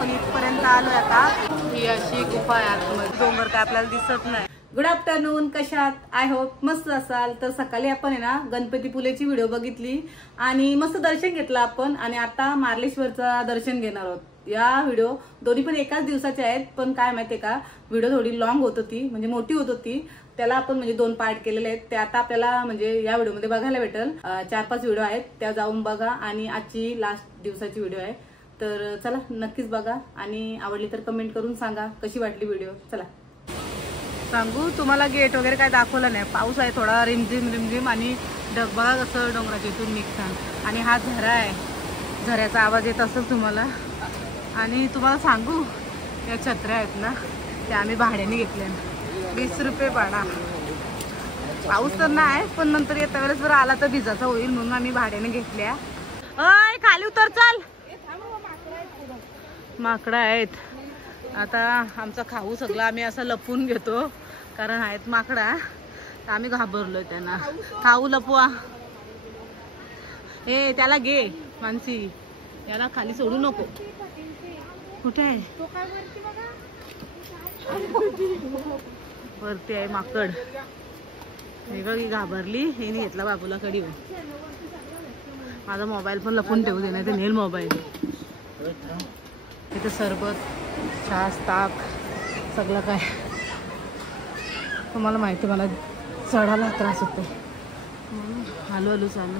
आपण इथपर्यंत आलोय आता। ही अशी गुफा आहे आतमध्ये, डोंगर काय आपल्याला दिसत नाही। गुड आफ्टरनून, कशात? आय होप मस्त असाल। तर सकाळी आपण आहे ना गणपतीपुलेची व्हिडिओ बघितली आणि मस्त दर्शन घेतलं आपण आणि आता मार्लेश्वरचं दर्शन घेणार आहोत। या व्हिडिओ दोन्ही पण एकाच दिवसाचे आहेत, पण काय माहितीये का व्हिडिओ थोडी लॉंग होत होती, म्हणजे मोठी होत होती। त्याला आपण म्हणजे 2 पार्ट केलेले आहेत, ते आता आपल्याला म्हणजे या व्हिडिओमध्ये बघायला भेटेल। 4-5 व्हिडिओ आहेत, त्या जाऊन बघा आणि आजची लास्ट दिवसाची व्हिडिओ आहे। तर चला नक्कीच बघा आणि आवडली तर कमेंट करून सांगा कशी वाटली व्हिडिओ। चला सांगू तुम्हाला, गेट वगैरे काय दाखवलं नाही, पाऊस आहे थोडा रिमझिम रिमझिम आणि ढग बघा कसं डोंगराच्या इथून निघतात आणि हा झरा आहे, झऱ्याचा आवाज येत असेल तुम्हाला। आणि तुम्हाला सांगू या छत्र्या आहेत ना त्या आम्ही भाड्याने घेतल्या, 20 रुपये भाडा। पाऊस तर नाही पण नंतर येत्या वेळेस जर आला तर भिजाचा होईल म्हणून आम्ही भाड्याने घेतल्या। अय खाली उतर चल, माकडं आहेत। आता आमचा खाऊ सगळं आम्ही असं लपून घेतो कारण आहेत माकडा, तर आम्ही घाबरलोय त्यांना। खाऊ लपवा, हे त्याला घे मानसी, याला खाली सोडू नको। कुठे आहे? वरती आहे माकड, वेगळी घाबरली, हे घेतला बाबूला कडी। माझा मोबाईल पण लपून ठेवू दे नाही तर नेल मोबाईल। इथे सरबत, छास, ताक सगळं काय। तुम्हाला माहिती मला चढायला त्रास होतो, हलू हलू चालू।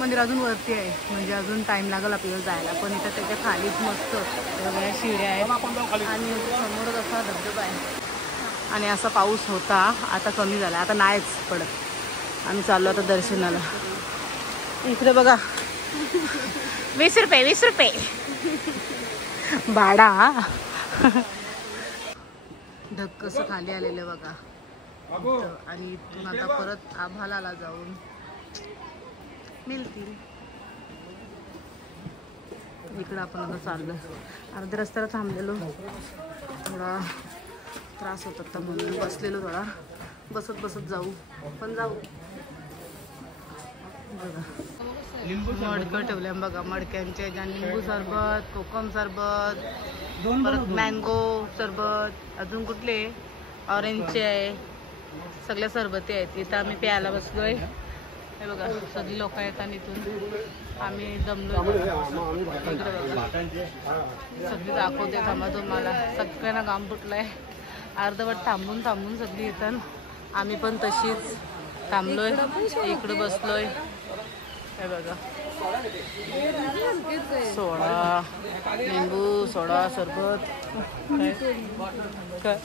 मंदिर अजून वरती आहे, म्हणजे अजून टाइम लागेल आपल्याला जायला, पण इथं त्याच्या खालीच मस्त वेगळ्या शिड्या आहेत आणि समोरच असा धबधबा आहे। आणि असा पाऊस होता, आता कमी झाला, आता नाहीच पडत। आम्ही चाललो आता दर्शनाला। इकडे बघा 20 रुपये 20 रुपये भाडा। ढग कसं खाली आलेलं बघा, आणि इथून आता परत आभाळाला जाऊन मिळतील। इकडं आपण आता चाललो, अर्ध्या रस्त्याला थांबलेलो, थोडा त्रास होत होता म्हणून बसलेलो, थोडा बसत बसत जाऊ, पण जाऊ। बघा मडकं ठेवल्या बघा, मडक्यांचे लिंबू सरबत, कोकम सरबत, परत मँगो सरबत, अजून कुठले ऑरेंजचे आहे, सगळ्या सरबती आहेत। इथं आम्ही प्यायला बसलोय, हे बघा सगळी लोक आहेत आणि इथून आम्ही दमलो। सगळी दाखवते थांबा तुम्हाला, सगळ्यांना घाम फुटलाय, अर्धवट थांबून थांबून सगळी येतात, आम्ही पण तशीच थांबलोय, इकडं बसलोय। हे बघा सोडा, लिंबू सोडा, सरबत काय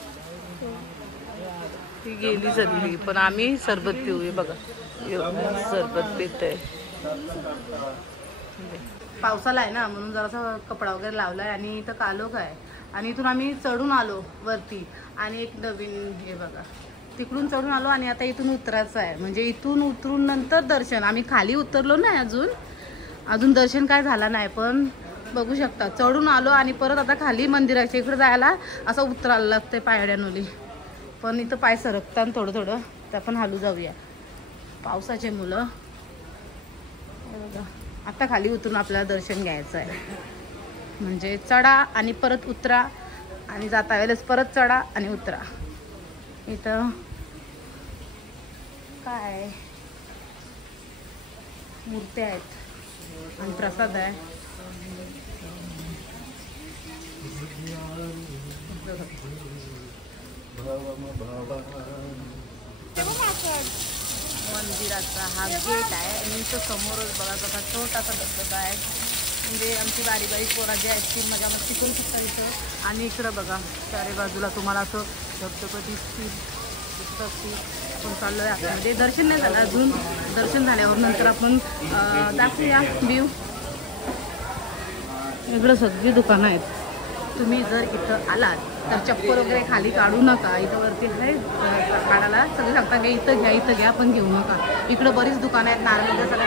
ती गेली सगळी, पण आम्ही सरबत पिऊया। बघा सरबत पितोय, पावसाला आहे ना म्हणून जरासा कपडा वगैरे लावलाय आणि इथं कालोख आहे आणि इथून आम्ही चढून आलो वरती आणि एक नवीन हे बघा तिकडून चढून आलो आणि आता इथून उतरायचं आहे, म्हणजे इथून उतरून नंतर दर्शन। आम्ही खाली उतरलो नाही अजून दर्शन काय झाला नाही, पण बघू शकता चढून आलो आणि परत आता खाली मंदिराच्या इकडे जायला असं उतरायला लागतंय पायड्यानोली, पण इथं पाय सरकतात थोडं थोडं, तर आपण हालू जाऊया। पावसाचे मुलं आता खाली उतरून आपल्याला दर्शन घ्यायचं आहे, म्हणजे चढा आणि परत उतरा आणि जाता वेळेस परत चढा आणि उतरा। इथं काय मूर्त्या आहेत आणि प्रसाद आहे। मंदिराचा हा गेट आहे आणि इथं समोरच बघा बघा छोटासा धबधबा आहे, म्हणजे आमची बारी पोरा जे आहेत ती मजा मस्ती करू शकतात इथं। आणि इकडं बघा चारी बाजूला तुम्हाला असं धबधबा दिसतील, आपण चाललो आहे आतमध्ये। दर्शन नाही झालं अजून, दर्शन झाल्यावर नंतर आपण दाखवूया व्ह्यू। इकडं सगळी दुकानं आहेत, तुम्ही जर इथं आलात तर चप्पल वगैरे खाली काढू नका, इथं वरती आहे काढायला सगळे सांगता घ्या, इथं घ्या पण घेऊ नका। इकडं बरीच दुकानं आहेत नारळाच्या सगळ्या,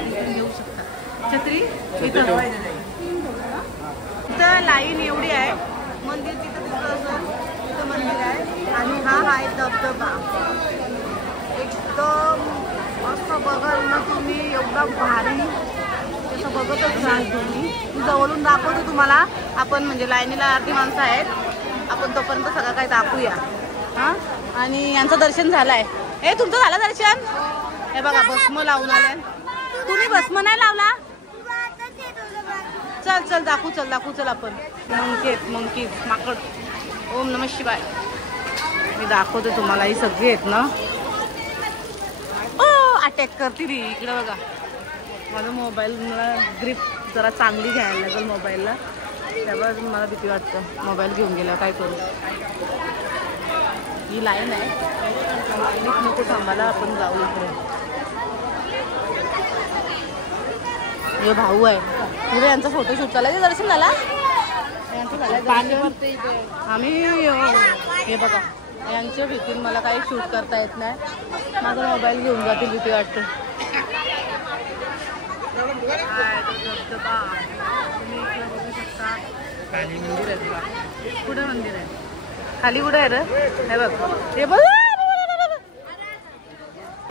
इथून घेऊ शकता। छत्री इथं लाईन एवढी आहे, मंदिर तिथं दिसत असेल, इथं मंदिर आहे आणि हा आहे धबधबा। एकदम असं बघाल ना तुम्ही, एवढा भारी, त्याचा बघतच राहाल तुम्ही. मी जवळून दाखवते तुम्हाला. आपण म्हणजे लाईनीला अर्धी माणसं आहेत, आपण तोपर्यंत सगळं काही दाखवूया. हां, आणि यांचं दर्शन झालंय. हे तुमचं झालं दर्शन? हे बघा भस्म लावून आले. तुम्ही भस्म नाही लावला? चल चल दाखवू, चल दाखवू, चल आपण. मंकी माकड. ओम नमः शिवाय. मी दाखवते तुम्हाला. ही सगळी आहेत ना, अटॅक करते ती. इकडे बघा, माझा मोबाईल, मला ग्रिप जरा चांगली घ्यायला लागेल मोबाईलला, त्यामुळे मला भीती वाटतं मोबाईल घेऊन गेला काय करू. ही लाईन आहे, लाईनीत नको थांबायला, आपण जाऊ इकडे. हे भाऊ आहे पुढे, यांचा फोटोशूट चालायचं. दर्शन झाला आम्ही. हे बघा, यांच्या भीतीने मला काही शूट करता येत नाही. माझा मोबाईल घेऊन जातील भीती वाटते. खाली मंदिर आहे तुला. कुठे मंदिर आहे? खाली कुठे आहे रे? हे बघ, हे बघ.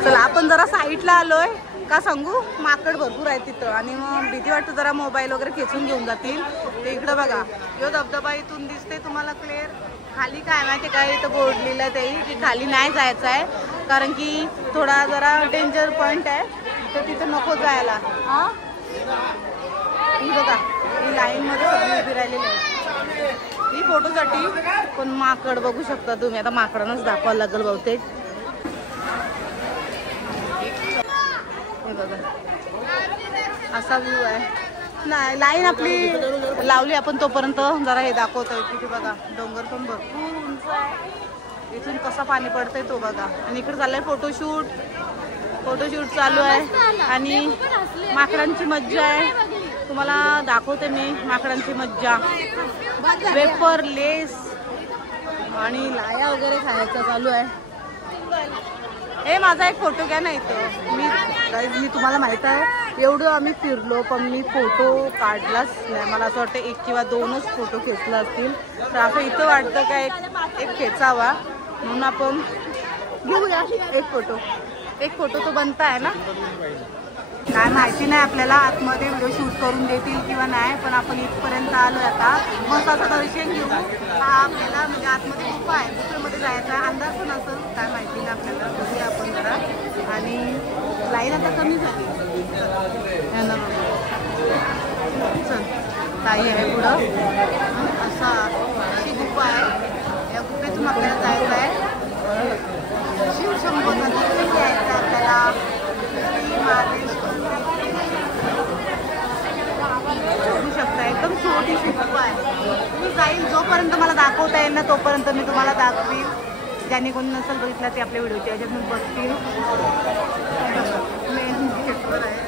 चला आपण जरा साईडला आलोय. का सांगू, माकड भरपूर आहे तिथं आणि मग भीती वाटतं जरा मोबाईल वगैरे खेचून घेऊन जातील. ते इकडं बघा, यो धबधबा इथून दिसते तुम्हाला क्लिअर. खाली काय माहिती काय इथं बोर्ड लिहिलं ते की खाली नाही जायचं आहे, कारण की थोडा जरा डेंजर पॉईंट आहे, तर तिथं नको जायला. हां, ही बघा, ही लाईनमध्ये सगळी उभी राहिलेली आहे ही फोटोसाठी. पण माकड बघू शकता तुम्ही. आता माकडांनाच दाखवायला लागेल बहुतेक. हे बघा, असा व्ह्यू आहे. नाही, लाईन आपली लावली आपण तोपर्यंत जरा हे दाखवतोय की बघा, डोंगर पण भरपूर उंच आहे. इथून कसा पाणी पडतंय तो बघा. आणि इकडे चाललंय फोटोशूट चालू आहे. आणि माकडांची मज्जा आहे, तुम्हाला दाखवते मी माकडांची मज्जा. वेफर, लेस आणि लाया वगैरे खायचं चालू आहे. हे माझा एक फोटो घ्या ना इथं. मी तुम्हाला माहित आहे एवढं आम्ही फिरलो, पण मी फोटो काढलाच नाही. मला असं वाटतं 1 किंवा 2च फोटो खेचला असतील. तर असं इथं वाटतं का एक खेचावा, म्हणून आपण घेऊया एक फोटो तो बनता आहे ना. काय माहिती नाही आपल्याला आतमध्ये व्हिडिओ शूट करून देतील किंवा नाही, पण आपण इथपर्यंत आलोय आता. मस्त असं दर्शन घेऊ. हा आपल्याला म्हणजे आतमध्ये गुफा आहे, गुफेमध्ये जायचं आहे. अंदाज पण असेल, काय माहिती नाही आपल्याला. बघूया आपण जरा. आणि लाईन आता कमी झाली. चल, ताई आहे पुढं. अशी गुफा आहे. या गुफेतून आपल्याला जायचं आहे. शिवशंभो नदीतून यायचं आपल्याला. बघू शकता, एकदम छोटीशी गुफा आहे. मी जाईल जोपर्यंत मला दाखवता येईल ना तोपर्यंत मी तुम्हाला दाखवीन. ज्यांनी कोणी नसेल बघितलं ते आपल्या व्हिडिओच्या याच्यात मी बघतील. मेन गेटवर आहे.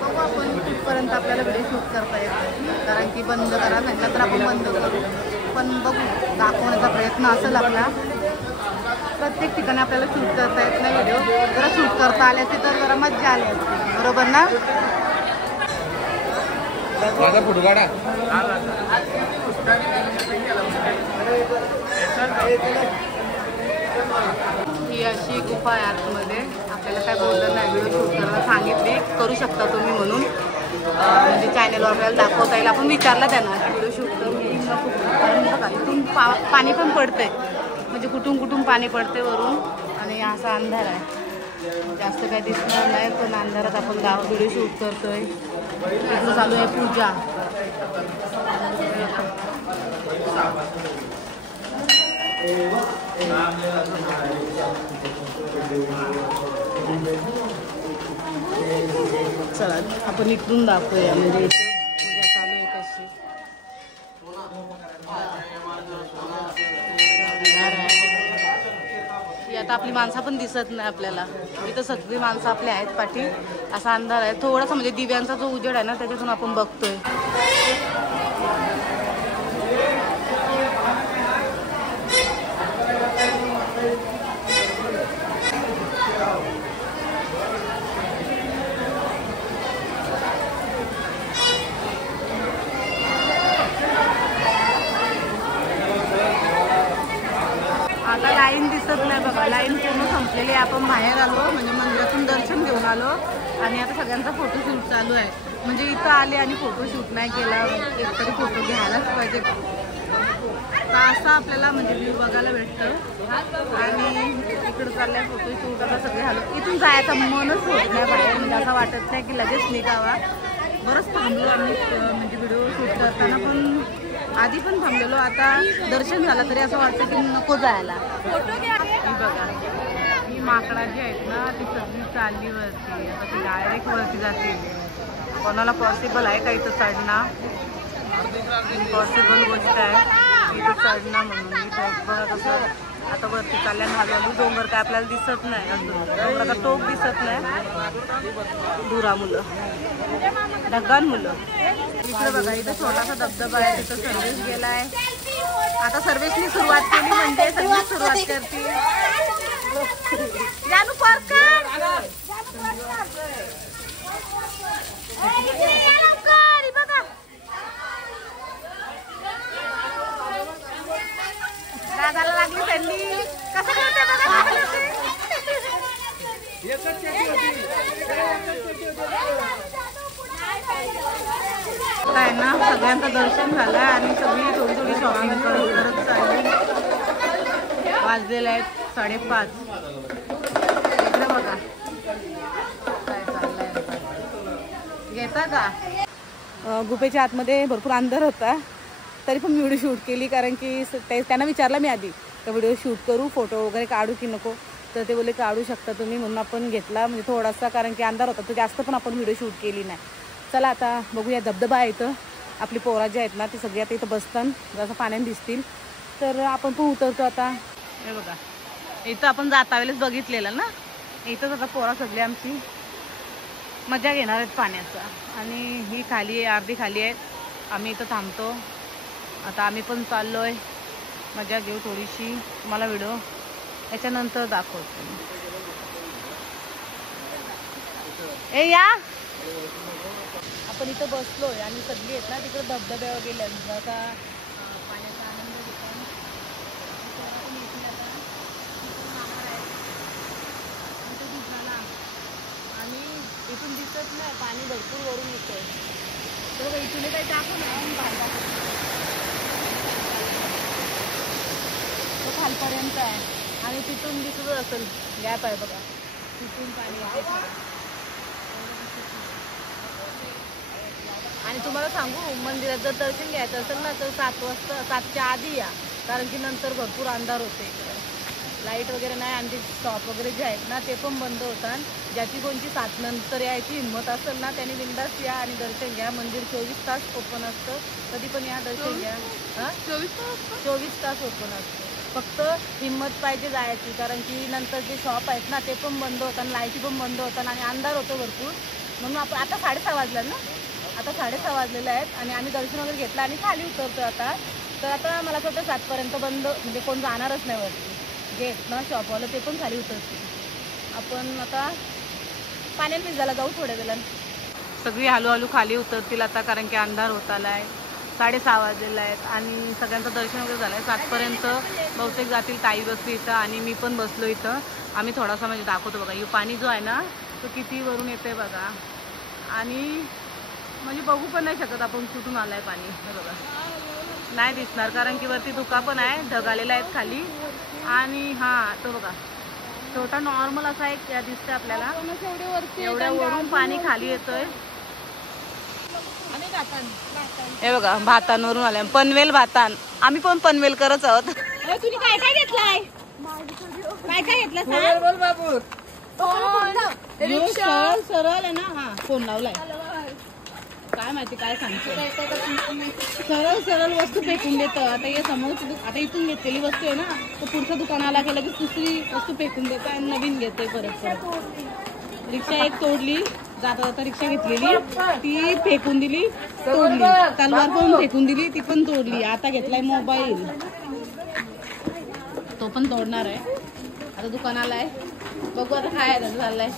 बघू आपण तिथपर्यंत आपल्याला व्हिडिओ शूट करता येईल, कारण की बंद करा म्हटलं तर आपण बंद करू. पण बघू, दाखवण्याचा प्रयत्न असेल आपला. प्रत्येक ठिकाणी आपल्याला शूट करता येत नाही व्हिडिओ. जरा शूट करता आले असते तर जरा मज्जा आली असते, बरोबर ना. माझा फोटो काढा. ही अशी गुफा आहे आतमध्ये. आपल्याला काय बोललं नाही, व्हिडिओ शूट करायला सांगितले, करू शकता तुम्ही म्हणून. म्हणजे चॅनलवर आपल्याला दाखवता येईल. आपण विचारलं त्यांना व्हिडिओ शूट करून नको, कारण बघा इथून पाणी पण पडतंय, म्हणजे कुठून पाणी पडते वरून. आणि असा अंधार आहे, जास्त काही दिसणार नाही, पण अंधारात आपण व्हिडिओ शूट करतोय. इथं चालू आहे पूजा. चला आपण इकडून दाखवूया, म्हणजे पूजा चालू आहे कशी. आता आपली माणसं पण दिसत नाही आपल्याला. इथं सगळी माणसं आपली आहेत पाठी. असा अंधार आहे थोडासा, म्हणजे दिव्यांचा जो उजेड आहे ना त्याच्यातून आपण बघतोय. आता लाईन दिसत नाही बघा, लाईन पूर्ण संपलेली आहे. आपण बाहेर आलो, म्हणजे मंदिरातून दर्शन घेऊन आलो आणि आता सगळ्यांचा फोटोशूट चालू आहे. म्हणजे इथं आले आणि फोटोशूट नाही केला, एकतरी फोटो घ्यायलाच पाहिजे. तर असं आपल्याला म्हणजे व्ह्यू बघायला भेटतं. आणि इकडं चाललंय फोटोशूट. आता सगळे हॅलो, इथून जायचं मनच होत नाही बाहेर, म्हणजे असं वाटत नाही की लगेच निघावा. बरंच थांबलो आम्ही म्हणजे व्हिडिओ शूट करताना, पण आधी पण थांबलेलो. आता दर्शन झालं तरी असं वाटतं की नको जायला. फोटो घ्या. बघा ही माकडा जी आहेत ना ती सगळी चालली वरती. आता ती डायरेक्ट वरती जाते. कोणाला पॉसिबल आहे का इथं चढणं? इम्पॉसिबल गोष्ट आहे इथं चढणं म्हणून. इथं बघा कसं आता वरती चालल्यानं हळूहळू. डोंगर काय आपल्याला दिसत नाही अजून, डोंगराचा टोक दिसत नाही. धुरा मुलं, ढगान मुलं. इकडे बघा इथं छोटासा धबधबा आहे, तिथं सर्वेश गेलाय. आता सर्वेशनी सुरुवात केली म्हणजे सगळी सुरुवात करते. जानू पार्क कर. दादाला लागली थंडी. कसं करते बघा. काय ना सगळ्यांचं दर्शन झालं आणि सगळी थोडी थोडी शॉपिंग करत चालली. वाजलेले आहेत 5:30. इकडे बघा काय चाललंय. घेता का? गुफेच्या आतमध्ये भरपूर अंधार होता, तरी पण मी व्हिडिओ शूट केली. कारण की त्यांना विचारलं मी आधी का व्हिडिओ शूट करू, फोटो वगैरे काढू की नको, तर ते बोलले काढू शकता तुम्ही, म्हणून आपण घेतला. म्हणजे थोडासा कारण की अंधार होता तर जास्त पण आपण व्हिडिओ शूट केली नाही. चला आता बघूया. धबधबा आहे इथं. आपली पोरा जी आहेत ना ती सगळी आता इथं बसतात, जसं पाण्यात दिसतील. तर आपण पण उतरतो आता. हे बघा इथं आपण जाता वेळेस बघितलेलं ना, इथंच आता पोरा सगळी आमची मजा घेणार आहेत पाण्याचा. आणि ही खाली आहे, अर्धी खाली आहेत. आम्ही इथं थांबतो. आता आम्ही पण चाललोय, मजा घेऊ थोडीशी. तुम्हाला व्हिडिओ याच्यानंतर दाखवतो. ए या, आपण इथं बसलोय आणि सगळी आहेत ना तिकडे धबधब्यावर गेल्या. आता पाण्याचा आनंद घेतो. आणि इथून दिसत नाही, पाणी भरपूर वरून येतंय. तर इथून काही दाखवू ना बाहेर खालपर्यंत आहे आणि तिथून दिसत असेल गॅप आहे बघा, तिथून पाणी येते. आणि तुम्हाला सांगू, मंदिरात जर दर्शन घ्यायचं असेल ना तर 7 वाजता, 7च्या आधी या, कारण की नंतर भरपूर अंधार होते. लाईट वगैरे नाही आणि शॉप वगैरे जे आहेत ना ते पण बंद होतात. ज्याची कोणची 7 नंतर यायची हिंमत असेल ना त्यांनी बिंदास या आणि दर्शन घ्या. मंदिर 24 तास ओपन असतं, कधी पण या दर्शन घ्या. 24 तास ओपन असतं. फक्त हिंमत पाहिजे जायची, कारण की नंतर जे शॉप आहेत ना ते पण बंद होतात, लाईटी पण बंद होतात आणि अंधार होतो भरपूर. म्हणून आपण आता 6:30 वाजल्या ना, आता 6:30 वाजलेले आहेत आणि आम्ही दर्शन वगैरे घेतलं आणि खाली उतरतो आता. तर आता मला असं वाटतं 7 पर्यंत बंद, म्हणजे कोण जाणारच नाही वरती. जे आहेत ना शॉपवालं ते पण खाली उतरतील. आपण आता पाण्यात भिजायला जाऊ थोड्या वेळानं. सगळी हळूहळू खाली उतरतील आता, कारण की अंधार होत आलाय. 6:30 वाजलेला आहेत आणि सगळ्यांचं दर्शन वगैरे झालं आहे. 7 पर्यंत बहुतेक जातील. ताई बसली इथं आणि मी पण बसलो इथं. आम्ही थोडासा म्हणजे दाखवतो बघा. हे पाणी जो आहे ना तो किती वरून येते बघा, आणि म्हणजे बघू पण नाही शकत आपण कुठून आलाय पाणी. हे बघा नाही दिसणार, कारण की वरती धुका पण आहे, ढग आलेला आहेत खाली. आणि हा तो बघा छोटा नॉर्मल असा एक दिसतंय आपल्याला, एवढ्या वरून पाणी खाली येतोय. हे बघा भातांवरून आलाय, पनवेल भातान. आम्ही पण पनवेल करत आहोत. तुम्ही काय काय घेतलाय, काय काय घेतलं बोल बाबू. सरळ आहे ना. हा फोन लावलाय, काय माहिती काय सांगतो. सरळ सरळ वस्तू फेकून देतं. आता हे समोर आता इथून घेतलेली वस्तू आहे ना, तर पुढच्या दुकानाला गेलं की दुसरी वस्तू फेकून देतं आणि नवीन घेते परत परत. रिक्षा एक तोडली, जाता जाता रिक्षा घेतलेली ती फेकून दिली, तोडली. तलवार पण फेकून दिली, ती पण तोडली. आता घेतलाय मोबाईल, तो पण तोडणार आहे. आता दुकानाला आहे, बघू आता काय झालंय.